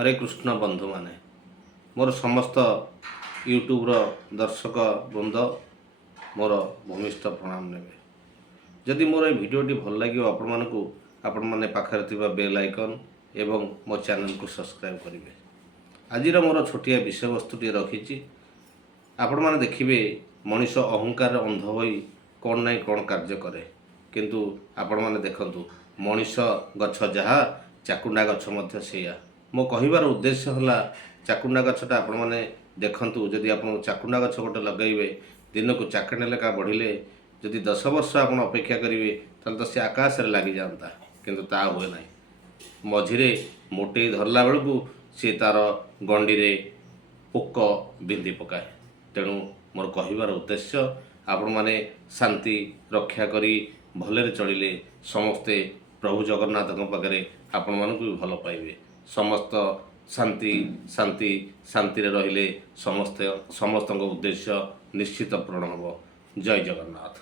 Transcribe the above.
हरे कृष्ण बंधु माने मोर समस्त यूट्यूब दर्शक बृंद मोर भूमिष्ठ प्रणाम नेबे। जदि मोर ए भिडियोटी भल लगे आपण माने पाखरे थिबा बेल आइकन एवं मो चैनल को सब्सक्राइब करेंगे। आज मोर छोटिया विषय वस्तुटी रखी आपण माने देखिबे मनीष अहंकार अंध होई कौन नाई कौन कार्य करे, किंतु आपण माने देखंतु मनीष गछ जहा चाकुंडा गछ मध्य सेया। मो कहिबार उद्देश्य होला चाकुंडा गछटा आपण माने देखंतु जदि आपण चाकुंडा गछ गोटे लगेबे दिन को चाकंडे लेखा बढ़िले जदि 10 वर्ष आपण अपेक्षा करेंगे ताल तो सी आकाश रे लागी जाता, किंतु ता हुए ना। मझिरे मोटे धरला बेलू सी तार गंडी रे पोक बिंदी पकाए। तेणु मोर कहिबार उद्देश्य आपण माने शांति रक्षा करी भलरे चलिले समस्ते प्रभु जगन्नाथ पाखे आपण मानक भी भल पाइबे। समस्त शांति शांति शांति रे रहिले समस्त उद्देश्य निश्चित पूर्ण हो। जय जगन्नाथ।